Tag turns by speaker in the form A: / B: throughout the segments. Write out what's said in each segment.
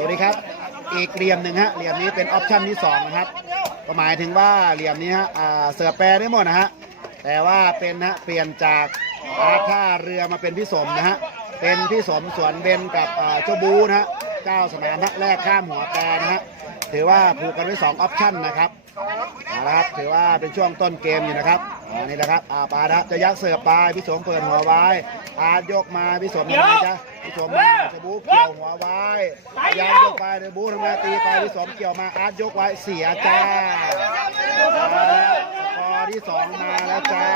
A: ดูดิครับ อีกเหลี่ยมหนึ่งฮะเหลี่ยมนี้เป็นออปชั่นที่สองนะครับก็หมายถึงว่าเหลี่ยมนี้ฮะเสือแปรได้หมดนะฮะแต่ว่าเป็นนะเปลี่ยนจากอาท่าเรือมาเป็นพี่สมนะฮะเป็นพี่สมสวนเบนกับเจ้าบูนะฮะเจ้าสนามฮะแรกข้ามหัวแปรนะฮะถือว่าผูกกันไว้สองออปชั่นนะครับเอาละครับถือว่าเป็นช่วงต้นเกมอยู่นะครับอ่านี่แหละครับอาปาดะจะยักเสือปลายพี่สมเปิดหัวไว้อาร์ตยกมาพี่สมยังไงจ๊ะ พี่สมมาจะบูเกี่ยวหัวไว้ยายามยกไปเดี๋ยบูทำงานตีไปพี่สมเกี่ยวมาอาร์ตยกไว้เสียจ้าเอที่สองมาแล้วจ้า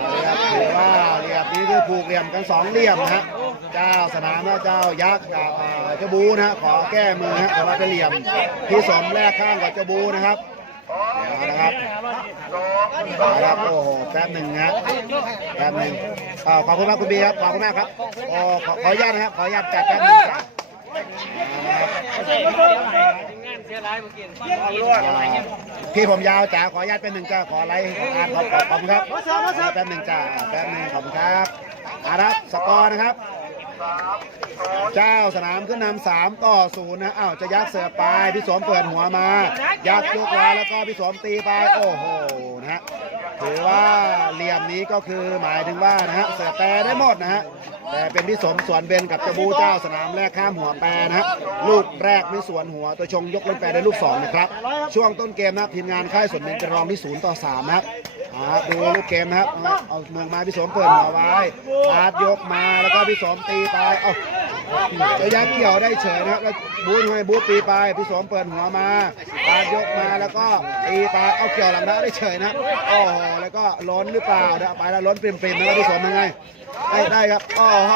A: เอาละครับถือว่าเหลี่ยมนี้คือผูกเหลี่ยมกันสองเหลี่ยมนะฮะเจ้าสนามนะเจ้ายักษ์กับอ่าเจ้าบูนะฮะขอแก้มือฮะแต่ว่าเป็นเหลี่ยมพี่สมแรกข้างกับเจ้าบูนะครับเอาละครับ เอาละครับโอ้โหแป๊บหนึ่งนะแป๊บหนึ่งอ่าขอบคุณมากคุณบีครับขอบคุณมากครับโอ้ขอขออนุญาตนะครับขออนุญาตจัดแป๊บหนึ่งครับพี่ผมยาวจ๋าขออนุญาตเป็นหนึ่งจ้าขอไลค์ขออ่านขอบขอบคุณครับแป๊บหนึ่งจ้าแป๊บหนึ่งขอบคุณครับอารับสกอร์นะครับ เจ้าสนามขึ้นนำสามต่อศูนย์นะอ้าวจะยักเสือปลายพี่สมเปิดหัวมา ยักษ์ยกไว้แล้วก็พี่สมตีไปโอ้โหนะฮะถือว่าเหลี่ยมนี้ก็คือหมายถึงว่านะฮะเสือแปรได้หมดนะฮะแต่เป็นพี่สมสวนเบนกับเจบูเจ้าสนามแรกข้ามหัวแปรนะฮะลูกแรกไม่สวนหัวตัวชงยกเล่นแปรได้ลูกสองนะครับช่วงต้นเกมนะทีมงานค่ายสวนเบนเป็นรองที่ศูนย์ต่อสามนะครับ อ่าดูลูกเกมนะครับเอาเอาเมืองมาพี่สมเปิดหัวไว้อาร์ตยกมาแล้วก็พี่สมตีไปเอ้าจะยักเกี่ยวได้เฉยนะครับแล้วบูทให้บูทตีไปพี่สมเปิดหัวมาปาดยกมาแล้วก็ตีไปเอาเกี่ยวหลังเท้าได้เฉยนะครับโอ้โหแล้วก็ล้นหรือเปล่าเดี๋ยวเอาไปแล้วล้นปริมๆนะครับพี่สมยังไงได้ได้ครับโอ้โห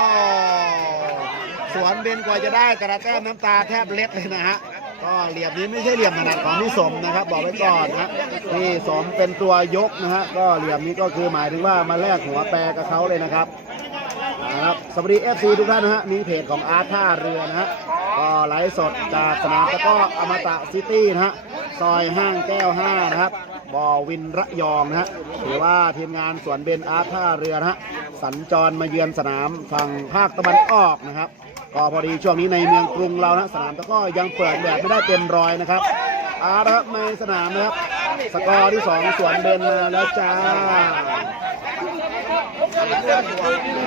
A: สวนเบนกว่าจะได้กระแต้มน้ำตาแทบเล็ดเลยนะฮะ ก็เหลี่ยมนี้ไม่ใช่เหลี่ยมถนัดของพี่สมนะครับ บอกไว้ก่อนนะพี่สมเป็นตัวยกนะฮะก็เหลี่ยมนี้ก็คือหมายถึงว่ามาแลกหัวแปรกับเขาเลยนะครับนะครับสวัสดี FC ทุกท่านนะฮะมีเพจของอาร์ท่าเรือนะฮะก็ไลฟ์สดจากสนามตะก้ออมตะซิตี้นะฮะซอยห้างแก้ว5นะครับบอวินระยองนะฮะถือว่าทีมงานสวนเบนอาร์ท่าเรือนะฮะสัญจรมาเยือนสนามฝั่งภาคตะวันออกนะครับ ก็พอดีช่วงนี้ในเมืองกรุงเรานะสนามตะก้อยังเปิดแบบไม่ได้เต็มร้อยนะครับอาร์ตครับในสนามนะครับ สกอร์ที่ 2 สวนเบนมาแล้วจ้า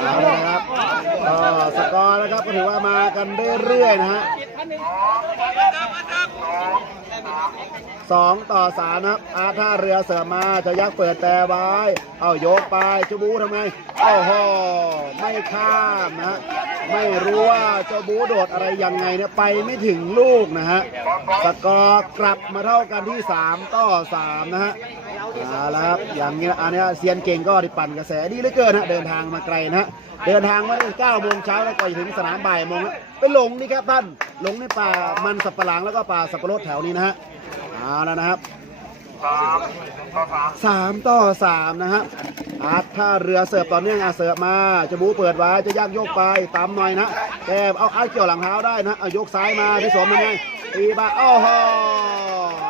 A: เอาละครับก็สกอร์นะครับก็ถือว่ามากันเรื่อยๆนะฮะ สองต่อสามนะครับอาท่าเรือเสริมมาจะยักเปิดแต่ไว้ เอาโยกไปจูบูทำไงโอ้โหไม่ข้ามนะไม่รู้ว่าเจ้าบูโดดอะไรยังไงเนี่ยไปไม่ถึงลูกนะฮะสกอร์กลับมาเท่ากันที่ 3 ต่อ 3 นะฮะเอาละครับอย่างเงี้ยอันนี้เซียนเก่งก็ด้ปั่นกระแสดีเหลือเกินฮะเดินทางมาไกลนะฮะเดินทางมาตั้ง9โมงเช้าแล้วก็ถึงสนามบ่ายโมงแล้ว ไปหลงนี่ครับท่านหลงในป่ามันสับปะหลังแล้วก็ป่าสับปะรดแถวนี้นะฮะเอาแล้วนะครับสามต่อสามนะฮะอาร์ตท่าเรือเสิร์ฟต่อเนื่องอาเสิร์ฟมาจะบูเปิดไว้จะยากโยกไปตามหน่อยนะแกเอาอาร์ตเกี่ยวหลังเท้าได้นะเอายกซ้ายมาพี่สมยังไงตีบ้าโอ้โห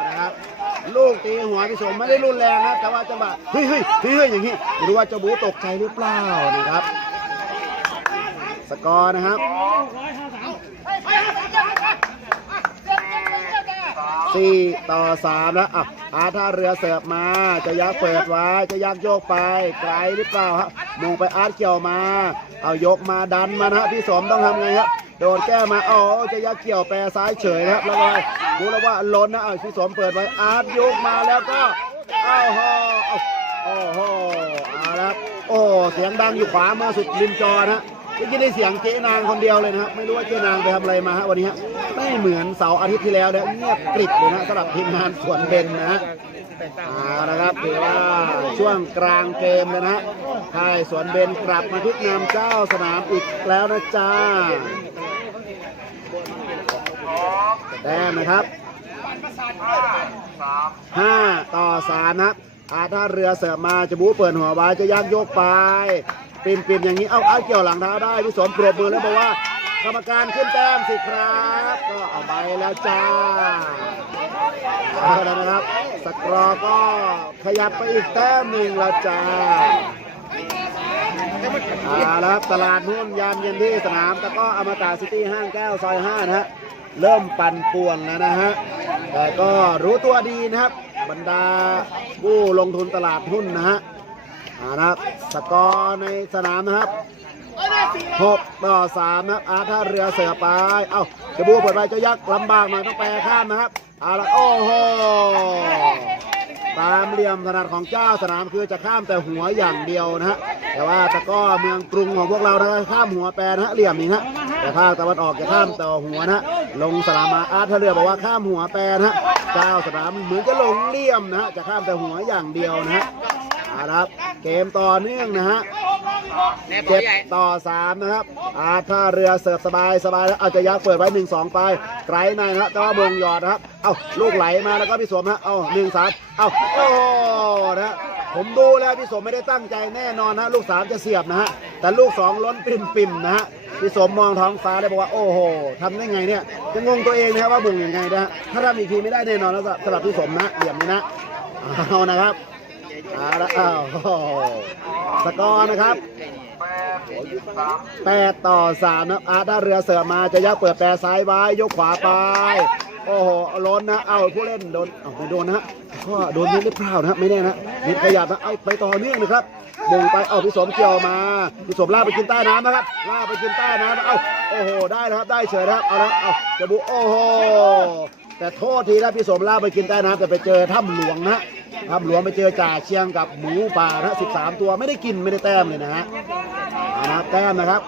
A: นะครับลูกตีหัวพี่สมไม่ได้รุนแรงนะแต่ว่าจังหวะเฮ้ยเฮ้ยเฮ้ยเฮ้ยอย่างนี้ไม่รู้ว่าเจะบูตกใจหรือเปล่านะครับ สกอร์นะครับ สี่ต่อสามแล้วอะอาท่าเรือเสิร์ฟมา จะยักเปิดไว้จะยักโยกไปไกลหรือเปล่าฮะมงไปอาร์ตเกี่ยวมา เอายกมาดันมานะฮะพี่สมต้องทำไงครับโดนแก้มาอ๋อจะยักเกี่ยวแปรซ้ายเฉยนะครับแล้วก็ดูแล้วว่าล้นนะเอาพี่สมเปิดไว้อาร์ตยกมาแล้วก็อ้าวโหโอ้โหเอาละครับโอ้เสียงดังอยู่ขวามือสุดริมจอนะ ฮะเมื่อกี้ได้เสียงเจ๊นางคนเดียวเลยนะครับไม่รู้ว่าเจ๊นางไปทำอะไรมาฮะวันนี้ฮะไม่เหมือนเสาร์อาทิตย์ที่แล้วนี่ยเงียบกริบเลยนะสำหรับทีมงานสวนเบนนะฮะเอาละครับถือว่าช่วงกลางเกมเลยนะฮะค่ายสวนเบนกลับมาทึกนำเจ้าสนามอีกแล้วนะจ้าแต้มนะครับ5ต่อ3นะครับอาถ้าเรือเสิร์ฟมาจะบูเปิดหัวไว้จะยักโยกไป ปิ่มปิมอย่างนี้ เอาเอาเกี่ยวหลังเท้าได้พี่สมปรบมือแล้วบอกว่า กรรมการขึ้นแต้มสิครับ ก็เอาไปแล้วจ้าเอาแล้วนะครับ สกรอก็ขยับไปอีกแต้มหนึ่งแล้วจ้าเอาละครับตลาดหุ้นยามเย็นที่สนามตะก้ออมตะซิตี้ห้างแก้วซอย5นะฮะเริ่มปั่นป่วนแล้วนะฮะแต่ก็รู้ตัวดีนะครับ บรรดาผู้ลงทุนตลาดหุ้นนะฮะ เอาละครับสกอร์ในสนามนะครับ6ต่อ3นะครับอาร์ท่าเรือเสือไปเอ้าจะบูเปิดไปเจ้ายักษ์ลำบากหน่อยต้องแปรข้ามนะครับเอาละโอ้โห ตามเหลี่ยมถนัดของเจ้าสนามคือจะข้ามแต่หัวอย่างเดียวนะฮะแต่ว่าตะก้อเมืองกรุงของพวกเรานะข้ามหัวแปรนะฮะเหลี่ยมนี้นะแต่ภาคตะวันออกจะข้ามแต่หัวนะฮะลงสนามมาอาร์ตท่าเรือบอกว่าข้ามหัวแปรนะฮะเจ้าสนามเหมือนจะลงเหลี่ยมนะฮะจะข้ามแต่หัวอย่างเดียวนะฮะเอาละครับเกมต่อเนื่องนะฮะเจ็ดต่อสามนะครับ อาท่าเรือเสิร์ฟสบายสบายแล้วอาจจะยักเปิดไว้หนึ่งสองไปไกลในนะครับแต่ว่ามงหยอดนะครับเอ้าลูกไหลมาแล้วก็พี่สมฮะเอ้าหนึ่งสามเอ้าโอ้โหนะผมดูแล้วพี่สมไม่ได้ตั้งใจแน่นอนนะลูกสามจะเสียบนะฮะแต่ลูกสองล้นปิ่มปิ่มนะฮะพี่สมมองท้องฟ้าเลยบอกว่าโอ้โหทำได้ไงเนี่ยจะงงตัวเองนะว่าบุ่งยังไงนะฮะถ้าทำอีกทีไม่ได้แน่นอนแล้วสำหรับพี่สมนะเหลี่ยมนี้นะเอานะครับเอาละอ้าวสกอร์นะครับ8ต่อ3นะอาร์ตได้เรือเสือมาจะยักเปิดแปรซ้ายไว้ยกขวาไป โอ้โหล้อนนะ เอาผู้เล่นโดนเอาไม่โดนนะฮะก็โดนนิดหรือเปล่านะไม่แน่นะนิดขยับนะเอาไปต่อเนื่องนะครับบงไปเอาพี่สมเกี่ยวมาพี่สมล่าไปกินใต้น้ำนะครับล่าไปกินใต้น้ำเอาโอ้โหได้นะครับได้เฉยนะครับเอาละเอาจะบุโอ้โหแต่โทษทีนะพี่สมล่าไปกินใต้น้ำแต่ไปเจอถ้ำหลวงนะถ้ำหลวงไปเจอจ่าเชียงกับหมูป่านะ13 ตัวไม่ได้กินไม่ได้แต้มเลยนะฮะนะครับแต้มนะครับ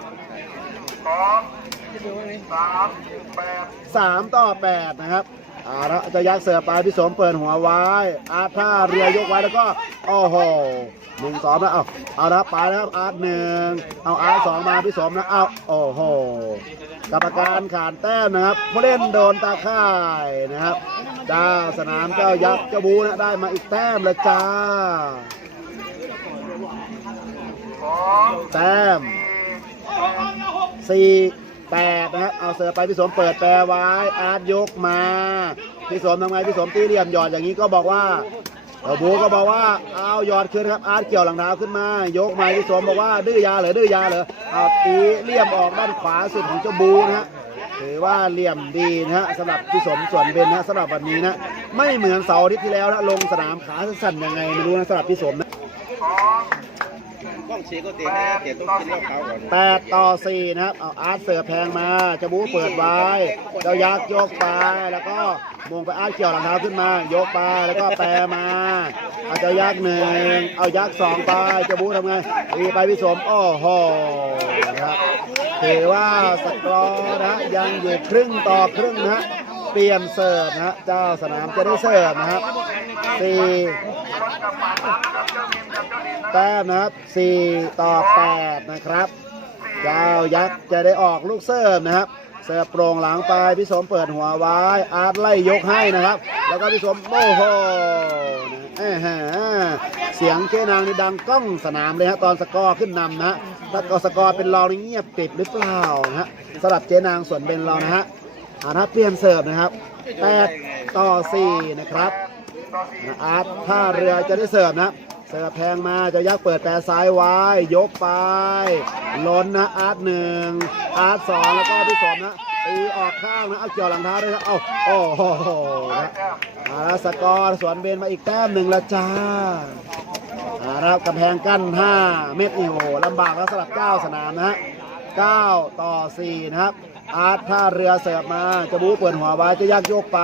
A: สามต่อแปดนะครับอาละจะยักษ์เสือไปพี่สมเปิดหัวไว้อาร์ตท่าเรือยกไว้แล้วก็โอ้โหหนึ่งสองนะเอาเอาละไปแล้วอาร์ตหนึ่งเอาอาร์ตสองมาพี่สมนะเอาโอ้โหกรรมการขานแต้มนะครับผู้เล่นโดนตาข่ายนะครับเจ้าสนามเจ้ายักษ์เจ้าบูนะได้มาอีกแต้มเลยจ้าแต้มสี่ แปดนะครับ เอาเสือไปพี่สมเปิดแปรไว้อาร์ตยกมา พี่สมทำไงพี่สมตีเหลี่ยมหยอดอย่างนี้ก็บอกว่าเออบูก็บอกว่าเอาหยอดขึ้นครับอาร์ตเกี่ยวหลังเท้าขึ้นมา ยกมาพี่สมบอกว่าดื้อยาเหรอดื้อยาเหรอเอาตีเหลี่ยมออกด้านขวาสุดของเจ้าบูนะฮะถือว่าเหลี่ยมดีนะฮะสำหรับพี่สมส่วนเบนนะสำหรับวันนี้นะไม่เหมือนเสาร์อาทิตย์ที่แล้วนะลงสนามขาสั่นๆยังไงไม่รู้นะสำหรับพี่สมนะ
B: องฉีกก็เตะนะเตะต้องกินเหล้าขาวก่อน
A: แปดต่อสี่นะครับ เอาอาร์ตเสือแพงมาจะบูเปิดไว้เจ้ายักษ์ยกไปแล้วก็มงไปอาร์ตเกี่ยวหลังเท้าขึ้นมา ยกไปแล้วก็แปรมาเอาเจ้ายักษ์หนึ่งเอายักษ์สองไปจะบูทำไงตีไปพิสมโอ้โหนะครับถือว่าสกอร์นะยังอยู่ครึ่งต่อครึ่งนะฮะ เปลี่ยนเสิร์ฟนะเจ้าสนามจะได้เสิร์ฟนะครับสี่แต้มนะครับ4ต่อ8นะครับ เจ้ายักษ์จะได้ออกลูกเสิร์ฟนะครับ เสิร์ฟโปร่งหลังไปพี่สมเปิดหัวไว้อาร์ตไล่ยกให้นะครับ แล้วก็พี่สมโอ้โหเอ้ฮะเสียงเจนางนี่ดังก้องสนามเลยฮะตอนสกอร์ขึ้นนำนะฮะถ้าก็สกอร์เป็นรองนี่เงียบปิดหรือเปล่านะฮะสำหรับเจนางส่วนเบนเรานะฮะ อาร์ตเปลี่ยนเสิร์ฟนะครับ8ต่อ 4 นะครับอาร์ตท่าเรือจะได้เสิร์ฟนะเสิร์ฟแพงมาจะยักเปิดแปรซ้ายไว้ยกไปล้นนะอาร์ตหนึ่งอาร์ตสองแล้วก็พี่สมนะตีออกข้างนะเอาเกี่ยวหลังเท้าด้วยนะเอาโอ้โหนะอาแล้วสกอร์สวนเบนมาอีกแต้มหนึ่งล้วจ้าอาแล้วกำแพงกั้น 5 เม็ดอีโหลำบากแล้วสลับเจ้าสนามนะฮะ9ต่อ 4 นะครับ อาร์ตท่าเรือเสิร์ฟมาจะบูเปิดหัวไว้จะยักโยกไป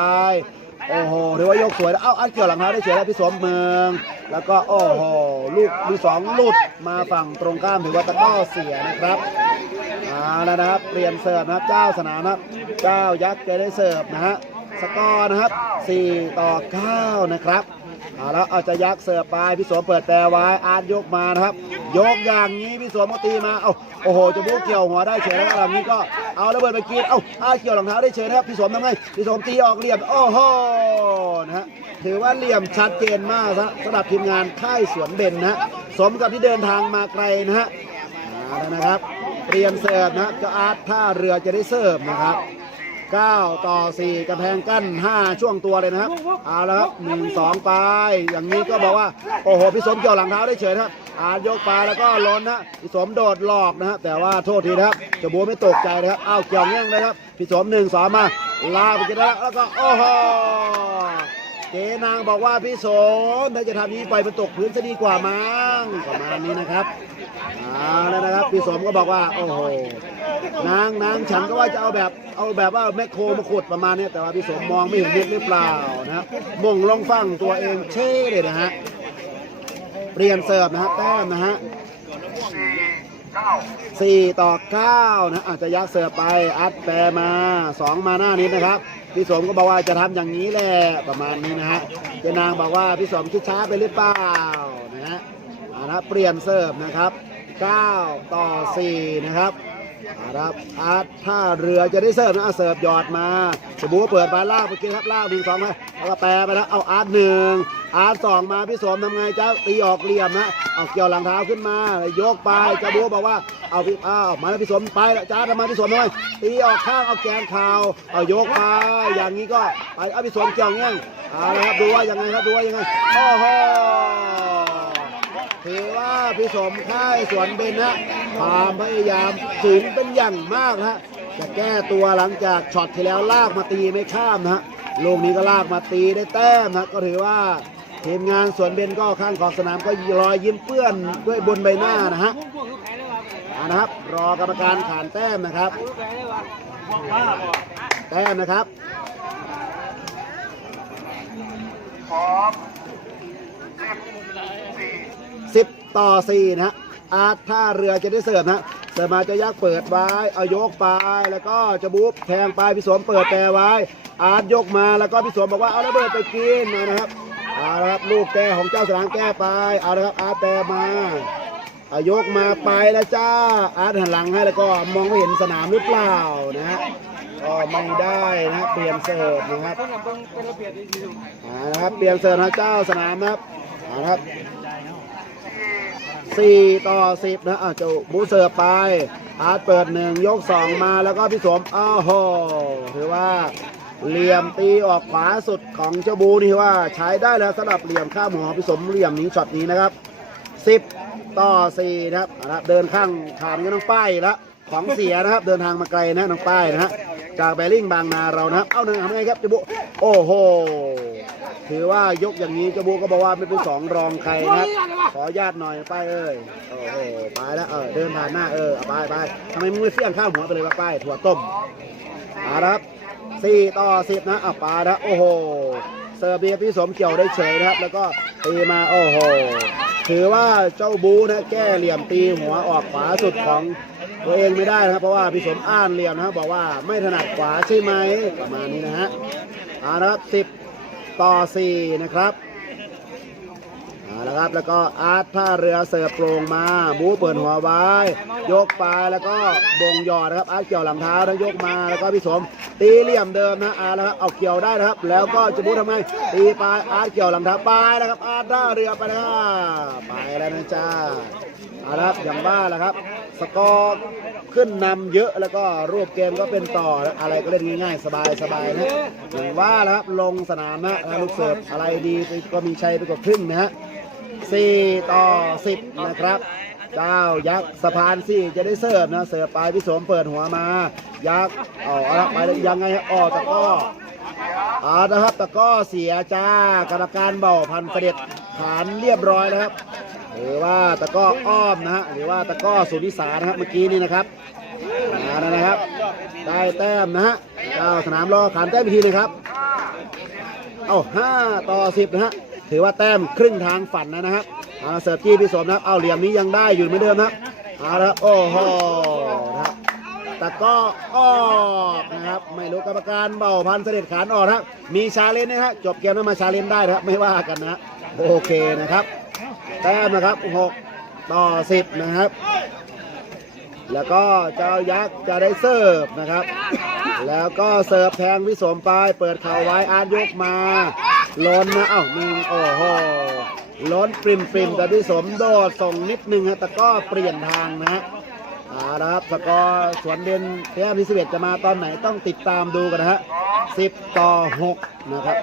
A: โอ้โหถือว่ายกสวยแล้วเอ้าอัดเกี่ยวหลังเท้าได้เฉยแล้วพี่สมเมือง แล้วก็โอ้โหลูกมีสองลุดมาฝั่งตรงข้ามถือว่าตะก้อเสียนะครับเอาแล้วนะครับเปลี่ยนเสิร์ฟนะครับเจ้าสนามนะครับเจ้ายักษ์จะได้เสิร์ฟนะฮะสกอร์นะครับ 4 ต่อ 9 นะครับ เอาแล้วเอาจะยักเสิร์ฟไปพี่สวมเปิดแต่ไว้อาร์ตยกมานะครับ ยกอย่างนี้พี่สวมก็ตีมาเอาโอ้โหจะบู๊เกี่ยวหัวได้เฉยแล้วแบบนี้ก็เอาระเบิดไปกินเอาอาร์ตเกี่ยวรองเท้าได้เฉยนะครับพี่สวมทำไงพี่สวมตีออกเหลี่ยมโอ้โหนะฮะถือว่าเหลี่ยมชัดเจนมากนะสำหรับทีมงานค่ายสวนเบนนะสมกับที่เดินทางมาไกลนะฮะนะครับเตรียมเสิร์ฟนะเจ้าอาร์ตท่าเรือจะได้เสิร์ฟนะครับ 9 ต่อ 4กำแพงกั้น 5 ช่วงตัวเลยนะครับเอาละครับ1 2 ไป อย่างนี้ก็บอกว่า โอ้โหพี่สมเกี่ยวหลังเท้าได้เฉยนะครับอาจยกไปแล้วก็ล้นนะพี่สมโดดหลอกนะฮะแต่ว่าโทษทีนะครับเจะบัวไม่ตกใจนะครับเอาเกี่ยวเงี้ยงนะครับพี่สมหนึ่งสองมาลากไปกินแล้วแล้วก็โอ้โห เจนางบอกว่าพี่สมถ้าจะทำนี้ปล่อยมันตกพื้นจะดีกว่ามั้งประมาณนี้นะครับเอาแล้วนะครับพี่สมก็บอกว่าโอ้โหนางนางฉันก็ว่าจะเอาแบบเอาแบบว่าแมคโครมาขุดประมาณนี้แต่ว่าพี่สมมองไม่เห็นเม็ดหรือเปล่านะมงลงฟังตัวเองเช่เลยนะฮะเปลี่ยนเสิร์ฟนะฮะแต้มนะฮะสี่ต่อเก้านะอาจจะยักเสิร์ฟไปอัดแปรมาสองมาหน้านิดนะครับ พี่สมก็บอกว่าจะทำอย่างนี้แหละประมาณนี้นะฮะเจนางบอกว่าพี่สมคิดช้าไปหรือเปล่านะฮะเอาละเปลี่ยนเสิร์ฟนะครับ 9 ต่อ 4 นะครับ ครับอาร์ตท่าเรือจะได้เสิร์ฟนะเอาเสิร์ฟหยอดมาสบูเปิดมาล่ากไปกินครับล่ากหนึ่งสองมาแล้วก็แปรไปแล้วเอาอาร์ตหนึ่งอาร์ตสองมาพี่สมทำไงเจ้าตีออกเหลี่ยมนะเอาเกี่ยวหลังเท้าขึ้นมา ยกไปจ้าบูบอกว่าเอาพี่อ้าวมาแล้วพี่สมไปแล้วจ้าทำไมพี่สมทำไมตีออกข้างเอาแกนเข่าเอายกไปอย่างนี้ก็ไปเอาพี่สมเกี่ยวเงี้ยเอาละครับดูว่ายังไงครับดูว่ายังไงโอ้โห ถือว่าพี่สมค่ายสวนเบนนะความพยายามสูงเป็นอย่างมากนะฮะจะแก้ตัวหลังจากช็อตที่แล้วลากมาตีไม่ข้ามนะฮะลูกนี้ก็ลากมาตีได้แต้มนะก็ถือว่าทีมงานสวนเบนก็ข้างขอบสนามก็รอยยิ้มเปื้อนด้วยบนใบหน้านะฮะนะครับรอกรรมการขานแต้มนะครับ แต้มนะครับสิบ ต่อสี่นะฮะอาร์ตท่าเรือจะได้เสิร์ฟนะเสิร์ฟมาจะยักเปิดไว้เอายกไปแล้วก็จะบู๊แทงไปพี่สมเปิดแต่ไว้ อาร์ตยกมาแล้วก็พี่สมบอกว่าเอาระเบิดไปกินนะครับเอาละครับลูกแก้ของเจ้าสนามแก้ไปเอาละครับอาร์ตแต่มาเอายกมาไปแล้วจ้าอาร์ตหันหลังให้แล้วก็มองไม่เห็นสนามหรือเปล่านะฮะก็ไม่ได้นะเปลี่ยนเสิร์ฟนะครับอ่านะครับเปลี่ยนเสิร์ฟนะเจ้าสนามนะครับเอาละครับ 4 ต่อ 10 นะอะเจ้าบูเสิร์ฟไป อาร์ตเปิดหนึ่งยก 2 มาแล้วก็พี่สมอ้าวโหถือว่าเหลี่ยมตีออกขวาสุดของเจ้าบูนี่ว่าใช้ได้แล้วสำหรับเหลี่ยมข้ามหัวพี่สมเหลี่ยมนี้ช็อตนี้นะครับ 10 ต่อ 4 นะครับเอาละเดินข้างขานก็น้องป้ายแล้วของเสียนะครับ เดินทางมาไกลนะน้องป้ายนะฮะ จากแบริ่งบางนาเรานะครับ เอาหนึ่งทำไงครับเจ้าบุโอ้โห ถือว่ายกอย่างนี้เจ้าบุก็บอกว่าไม่เป็นสองรองใครนะครับ ขอญาตหน่อยป้ายเอ้ย โอ้โหไปแล้วเออเดินผ่านหน้าเออเอาไปไปทำไมมึงไม่เสี่ยงข้ามหัวไปเลยวะป้ายถั่วต้มเอาละครับสี่ต่อสิบนะอะปานะโอ้โห เซอร์เบียพี่สมเกี่ยวได้เฉยนะครับ แล้วก็ตีมาโอ้โหถือว่าเจ้าบูนะแก้เหลี่ยมตีหัวออกขวาสุดของตัวเองไม่ได้นะครับ เพราะว่าพี่สมอ่านเหลี่ยมนะครับบอกว่าไม่ถนัดขวาใช่ไหมประมาณนี้นะฮะเอาละครับสิบต่อสี่นะครับ เอาละครับ แล้วก็อาร์ตท่าเรือเสิร์ฟโปร่งมา บูเปิดหัวไว้ ยกไปแล้วก็บงหยอดนะครับ อาร์ตเกี่ยวหลังเท้าแล้วยกมาแล้วก็พี่สมตีเหลี่ยมเดิมนะอาร์ตแล้วครับเอาเกี่ยวได้นะครับ แล้วก็จะบูทำไงตีไปอาร์ตเกี่ยวหลังเท้าไปแล้วครับ อาร์ตท่าเรือไปนะครับไปแล้วนะจ้าเอาละครับอย่างว่าแหละครับ สกอร์ขึ้นนำเยอะแล้วก็รูปเกมก็เป็นต่ออะไรก็เล่นง่ายๆ สบายสบายนะอย่างว่าแหละครับลงสนามนะลูกเสิร์ฟอะไรดีก็มีชัยไปกว่าครึ่งนะฮะ 4 ต่อ 10 นะครับ เจ้ายักษ์สะพานสี่จะได้เสิร์ฟนะ เสิร์ฟไปพี่สมเปิดหัวมา ยักษ์เอาอาละไปแล้วยังไงฮะออกตะก้อเอานะครับตะก้อเสียจ้ากรรมการเบาพันกระเด็จฐานเรียบร้อยนะครับ หรือว่าตะก้ออ้อมนะฮะหรือว่าตะก้อสุนิสานะครับเมื่อกี้นี่นะครับมาแล้วนะครับ ได้แต้มนะฮะเจ้าสนามรอขานแต้มอีกทีนะครับ เอาห้าต่อสิบนะฮะ ถือว่าแต้มครึ่งทางฝันนะนะครับเอาเสิร์ฟจี้พี่สมนะครับเอาเหลี่ยมนี้ยังได้อยู่เหมือนเดิมนะครับเอาละครับโอ้โหนะครับแต่ก็ออกนะครับไม่รู้กรรมการเบาพันเสด็จขานออกนะครับมีชาเลนจ์นะฮะจบเกมแล้วมาชาเลนจ์ได้นะครับไม่ว่ากันนะโอเคนะครับ แต้มนะครับหกต่อสิบนะครับ แล้วก็เจ้ายักษ์จะได้เสิร์ฟนะครับ แล้วก็เสิร์ฟแทงพี่สมไปเปิดเข่าไว้อาร์ยกมา ล้นนะเอ้าหนึ่งโอ้โหล้นปริมปริมแต่พี่สมโดดส่งนิดนึงฮะแต่ก็เปลี่ยนทางนะฮะอาครับสกอร์สวนเด่นแต้มที่11จะมาตอนไหนต้องติดตามดูกันนะฮะ10ต่อ6นะครับ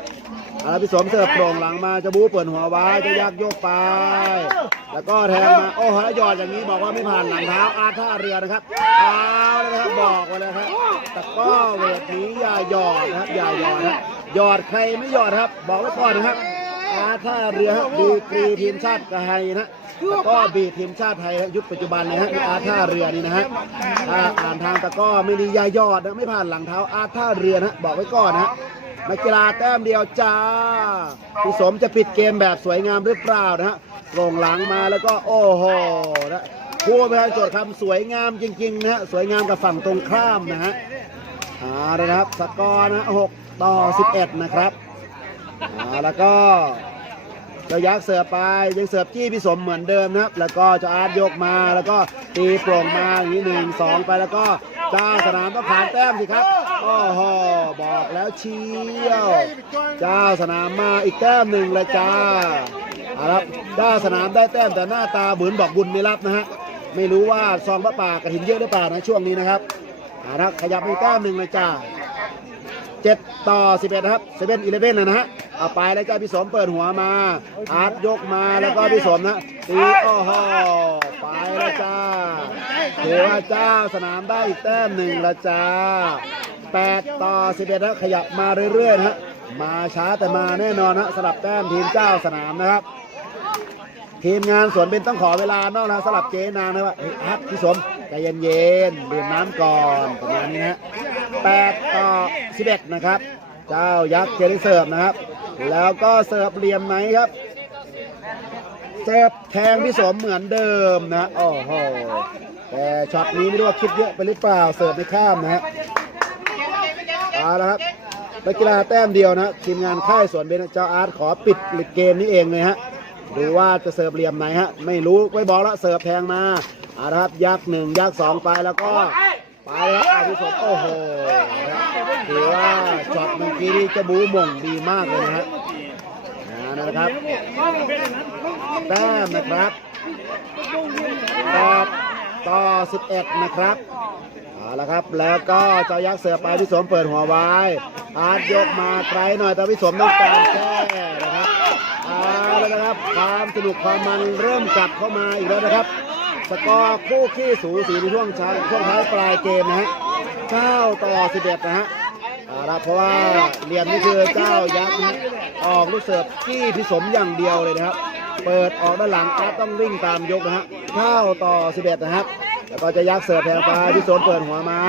A: อาพี่สมเสิร์ฟโปร่งหลังมาจะบู๊เปิดหัวไว้จะยักโยกไป แล้วก็แทงมาโอ้โหแล้วหยอดอย่างนี้บอกว่าไม่ผ่านหลังเท้าอาท่าเรือนะครับเอาเลยนะครับบอกไว้เลยครับแต่ก็เวทนี้อย่าหยอดนะครับอย่าหยอดนะ หยอดใครไม่หยอดครับ บอกไว้ก่อนนะครับอาท่าเรือฮะดีกรีทีมชาติไทยนะตะก้อบีทีมชาติไทยยุคปัจจุบันนะฮะอาท่าเรือนี่นะฮะถ้าอ่านทางตะก้อไม่ดียายอดนะไม่ผ่านหลังเท้าอาท่าเรือนะบอกไว้ก่อนนะนักกีฬาแต้มเดียวจ้าพี่สมจะปิดเกมแบบสวยงามหรือเปล่านะฮะลงหลังมาแล้วก็โอ้โหนะผู้บริหารโจทย์คำสวยงามจริงๆนะฮะสวยงามกับฝั่งตรงข้ามนะฮะอ่าเลยนะครับสกอร์นะ6 ต่อ 11 นะครับแล้วก็เจ้ายักษ์เสิร์ฟไปยังเสิร์ฟจี้พี่สมเหมือนเดิมนะครับ แล้วก็เจ้าอาร์ตยกมาแล้วก็ตีโปร่งมาอย่างนี้หนึ่งสองไปแล้วก็เจ้าสนามต้องผ่านแต้มสิครับโอ้โหบอกแล้วเชียวเจ้าสนามมาอีกแต้มหนึ่งเลยจ้าเอาละครับเจ้าสนามได้แต้มแต่หน้าตาเหมือนบอกบุญไม่รับนะฮะไม่รู้ว่าซองพระป่ากระถินเยอะหรือเปล่านะช่วงนี้นะครับเอาละขยับไปอีกแต้มหนึ่งเลยจ้า 7ต่อ11นะครับเซเว่นอีเลเว่นนะฮะเอาไปแล้วก็พี่สมเปิดหัวมา อาร์ตยกมาแล้วก็พี่สมนะตีโอ้โหไปแล้วจ้าถือว่าเจ้าสนามได้อีกแต้มหนึ่งละจ้า8ต่อ11นะขยับมาเรื่อยๆนะฮะมาช้าแต่มาแน่นอนนะสลับแต้มทีมเจ้าสนามนะครับทีมงานสวนเป็นต้องขอเวลานอกนะสลับเจนางนะว่าอาร์ตพี่สมใจเย็นๆดื่มน้ำก่อนประมาณนี้นะ 8 ต่อ 11 นะครับ เจ้ายักษ์เจริเสิร์ฟนะครับ แล้วก็เสิร์ฟเหลี่ยมไหนครับ เสิร์ฟแทงพี่สมเหมือนเดิมนะโอ้โหแต่ช็อตนี้ไม่รู้ว่าคิดเยอะไปหรือเปล่า เสิร์ฟไม่ข้ามนะฮะเอาละครับนักกีฬาแต้มเดียวนะทีมงานค่ายสวนเบนเจ้าอาร์ตขอปิดเกมนี้เองเลยฮะดูว่าจะเสิร์ฟเหลี่ยมไหนฮะไม่รู้ไม่บอกแล้วเสิร์ฟแทงมาเอาละครับยักษ์หนึ่งยักษ์สองไปแล้วก็ ไปแล้วอาพิสมโอ้โหถือว่าช็อตเมื่อกี้นี่จะบูหม่งดีมากเลยนะฮะนะครับแต้มนะครับ8ต่อ 11 นะครับเอาละครับ แล้วก็เจ้ายักษ์เสือไปพิสมเปิดหัวไว้อาร์ตยกมาไกลหน่อยแต่พิสมต้องการแก้นะครับเอาแล้วนะครับ ความสนุกความมันเริ่มกลับเข้ามาอีกแล้วนะครับ สกอร์คู่ขี้สูสีในช่วงช้าช่วงท้ายปลายเกมนะฮะ9ต่อ 11 นะฮะเอาละเพราะว่าเหลี่ยมนี่คือเจ้ายักษ์นะฮะออกลูกเสิร์ฟขี้พิสมอย่างเดียวเลยนะครับ เปิดออกด้านหลังอาร์ตต้องวิ่งตามยกนะฮะ9ต่อ 11 นะครับ แล้วก็จะยักเสิร์ฟแทนไปพิสมเปิดหัวมา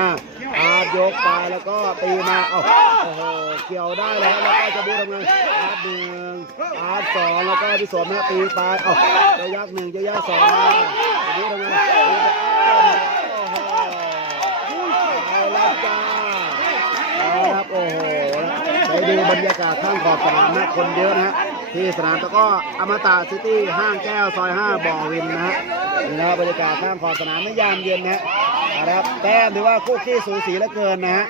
A: อาร์ตยกไปแล้วก็ตีมาเอาโอ้โหเกี่ยวได้แล้วแล้วก็จะบูทำไงอาร์ตหนึ่งอาร์ตสองแล้วก็พิสมนะตีไปเอ้าจะยักหนึ่งจะยักสองมาจะบูทำไงไปโอ้โหเอาละจ้าเอาครับโอ้โหไปดูบรรยากาศข้างขอบสนามนะคนเยอะนะฮะที่สนามตะก้ออมตะซิตี้ห้างแก้วซอย 5บ่อวินนะฮะ นี่นะบรรยากาศข้างขอบสนามในยามเย็นนะนะครับแต้มถือว่าคู่ขี้สูสีเหลือเกินนะฮะ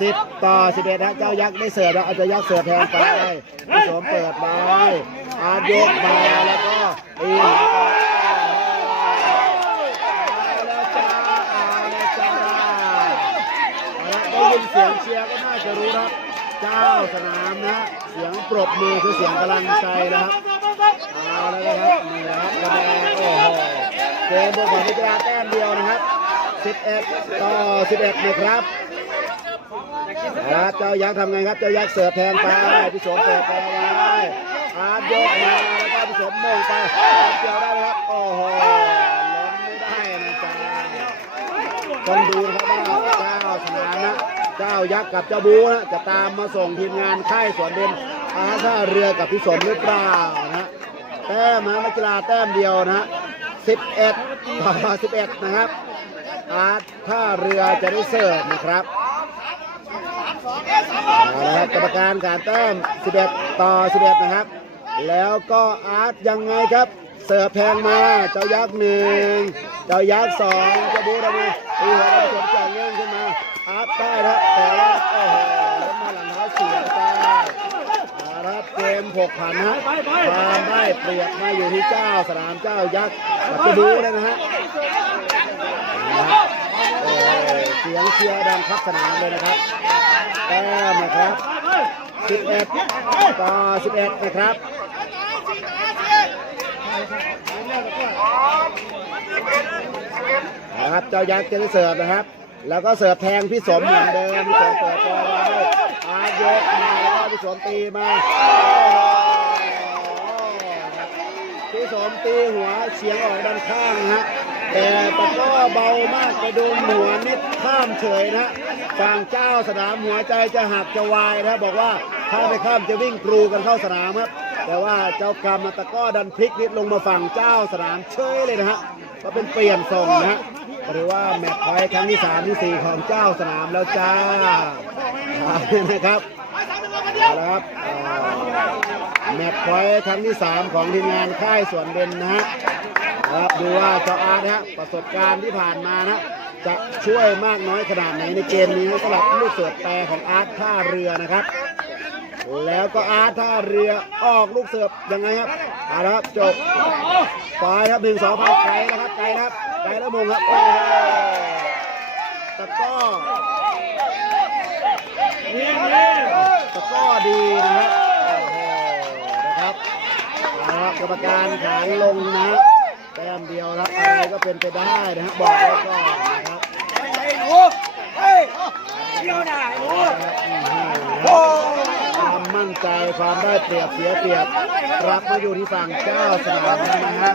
A: สิบต่อสิบเอ็ดนะเจ้ายักษ์ได้เสิร์ฟแล้วเอาเจ้ายักษ์เสิร์ฟแทนไปพี่สมเปิดไปอาร์ตยกมาแล้วก็ตีหัวไปเอาแล้วจ้าแล้วจ้าเอาละได้ยินเสียงเชียร์ก็น่าจะรู้นะเจ้าสนามนะเสียงปรบมือคือเสียงกำลังใจนะครับเอาแล้วนะครับนี่นะครับโอ้โห เกมบวกของพิจารณาแต้มเดียวนะครับ 11 ต่อ 11 นะครับครับเจ้ายักษ์ทำไงครับ เจ้ายักษ์เสิร์ฟแทนไปพี่สมเสิร์ฟไปไว้อาร์ตยกมาแล้วก็พี่สมโมงไปเกี่ยวได้ไหมครับ โอ้โหล้มไม่ได้นะจ๊ะต้องดูนะครับว่าเจ้าสนามนะ เจ้ายักษ์กับเจ้าบูนะจะตามมาส่งทีมงานค่ายสวนเด่นอาท่าเรือกับพี่สมหรือเปล่านะแต้มนะนักกีฬาแต้มเดียวนะ 11 ต่อ 11 นะครับ อาร์ตท่าเรือจะได้เสิร์ฟนะครับเอาละครับกรรมการการแต้ม 11 ต่อ 11 นะครับ แล้วก็อาร์ตยังไงครับ เสิร์ฟแทงมา เจ้ายักษ์หนึ่ง เจ้ายักษ์สองเจ้าบูทำไมตีหัวกระสุนจายเงี้ยขึ้นมา อาร์ตได้ครับแต่ว่าโอ้โหล้มมาหลังเท้าเสีย ครับเกมผกผันฮะความได้เปรียบมาอยู่ที่เจ้าสนามเจ้ายักษ์กับจะดูเลยนะฮะเสียงเชียร์ดังครับสนามเลยนะครับแต้มนะครับ11ต่อ11นะครับนะครับเจ้ายักษ์จะได้เสิร์ฟนะครับ แล้วก็เสิร์ฟแทงพี่สมเหมือนเดิมพี่สมเปิดตัวไว้อายกมาแล้วก็พี่ สมตีมาพี่สมตีหัวเฉียงออกด้านข้างนะฮะแต่ตะกร้อเบามากไปโดนหัวนิดข้ามเฉยนะฮะฝั่งเจ้าสนามหัวใจจะหักจะวายนะบอกว่าถ้าไปข้ามจะวิ่งกรูกันเข้าสนามครับแต่ว่าเจ้ากรรมตะกร้อดันพลิกนิดลงมาฝั่งเจ้าสนามเฉยเลยนะฮะก็เป็นเปลี่ยนทรงนะฮะหรือว่าแมตช์พอยต์ครั้งที่สามที่สี่ของเจ้าสนามแล้วจ้านะครับเอาละ ครับแมตช์พอยครั้งที่สามของทีมงานค่ายสวนเด่นนะฮะครับดูว่าเจ้าอาร์ตนะฮะประสบการณ์ที่ผ่านมานะจะช่วยมากน้อยขนาดไหนในเกมนี้สำหรับลูกเสือแปรของอาร์ตท่าเรือนะครับ แล้วก็อาร์ตท่าเรือออกลูกเสือบยังไงครับเอาละครับจบปลายครับหนึ่งสองไปไกลนะครับไกลนะครับไกลแล้วมงครับโอ้โหตะก้อ กร้อดีนะครับนะครับกรรมการขานลงนะแต้มเดียวครับอะไรก็เป็นไปได้นะฮะบอกไว้ก่อนนะครับความมั่นใจความได้เปรียบเสียเปรียบรับมาอยู่ที่ฝั่งเจ้าสนามนะฮะ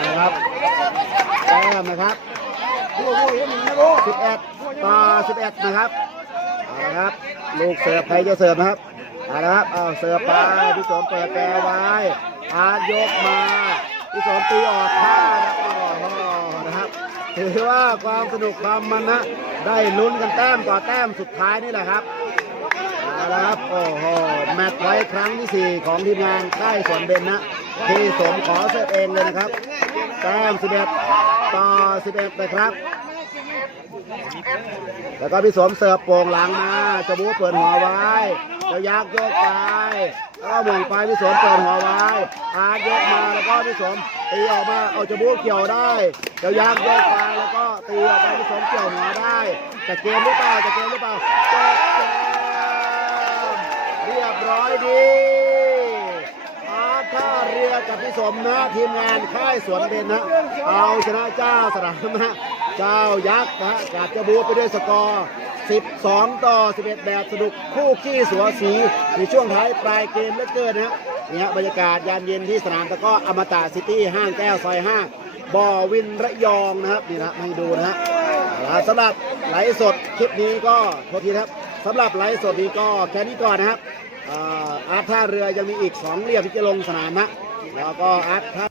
A: นะครับแต้มนะครับ11ต่อ11นะครับเอาละครับ ลูกเสิร์ฟใครจะเสิร์ฟนะครับเอาละครับเอาเสิร์ฟไปพี่สมเปิดแปรไว้อาร์ตยกมาพี่สมตีออกข้านะครับถือว่าความสนุกความมันนะได้ลุ้นกันแต้มต่อแต้มสุดท้ายนี่แหละครับเอาละครับโอ้โหแมตช์ไว้ครั้งที่ 4 ของทีมงานค่ายสวนเบนนะที่สมขอเสิร์ฟเองเลยนะครับแต้ม11ต่อ11นะครับ แล้วก็พี่สมเสิร์ฟโป่งหลังมาจะบูเปิดหัวไว้จะยักโยกไปแล้วก็หม่งไปพี่สมเปิดหัวไว้อาร์ยกมาแล้วก็พี่สมตีออกมาเอาจะบูเกี่ยวได้จะยักโยกไปแล้วก็ตีออกไปพี่สมเกี่ยวหัวได้จะเกมหรือเปล่าจะเกมหรือเปล่าจบเกมเรียบร้อยดีอาท่าเรือกับพี่สมนะทีมงานค่ายสวนเด่นนะเอาชนะเจ้าสนามนะ เจ้ายักษ์นะกาดจะบูไปด้วยสกอร์ 12 ต่อ 11 แบบสนุกคู่ขี้สัวสีในช่วงท้ายปลายเกมเหลือเกินนะนี่ฮะบรรยากาศยามเย็นที่สนามตะก้ออมตะซิตี้ห้างแก้วซอย 5บ่อวินระยองนะครับนี่นะให้ดูนะฮะสำหรับไลฟ์สดคลิปนี้ก็โทษทีนครับสำหรับไลฟ์สดนี้ก็แค่นี้ก่อนนะครับอ่าอาร์ท่าเรือยังมีอีก 2เหลี่ยมที่จะลงสนามนะแล้วก็อาร์ท่า